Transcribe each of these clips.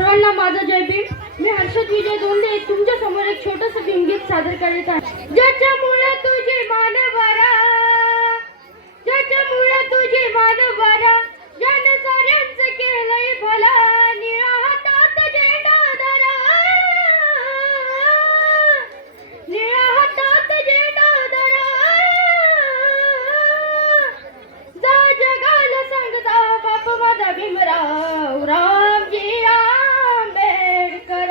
सर्वांना माझा जय भीम. मी हर्षद विजय दोंडे तुमच्या समोर एक छोटंसं भीमगीत सादर करीत आहे. ज्याच्यामुळे तुझी मानवरा, ज्याच्यामुळे तुझी मानवरा, ज्याने साऱ्यांचं केलंय भला, निळा हातात झेंडा धरा, निळा हातात झेंडा धरा, जा जगाला सांगता बाप माझा भीमराव रामजी आंबेडकर.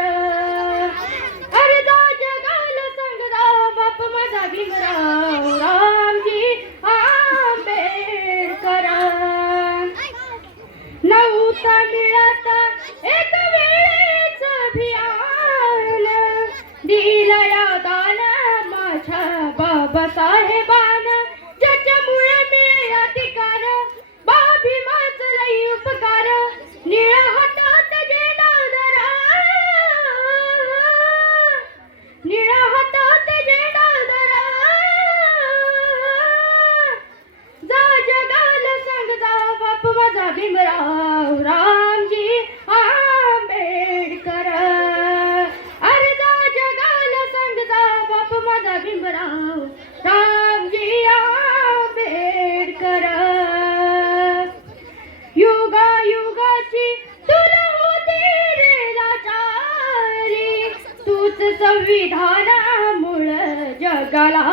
अरे जा जगाला सांगता बाप माझा भीमराव रामजी आंबेडकर. नव्हता मिळाता एक वेळेच अभियान, दिला या दान माझ्या बाबासाहेबान. ज्याच्यामुळे मिळे अधिकार, भीमाच लई उपकार, निळा हातात झेंडा धरा, निळा हातात झेंडा धरा, जा जगाला सांगता बाप माझा भीमराव रामजी आंबेडकर. अरे जा जगाला सांगता बाप माझा भीमराव रामजी आंबेडकर. युगा युगाची तुला होती रे लाचारी, तूच संविधानामुळं जगाला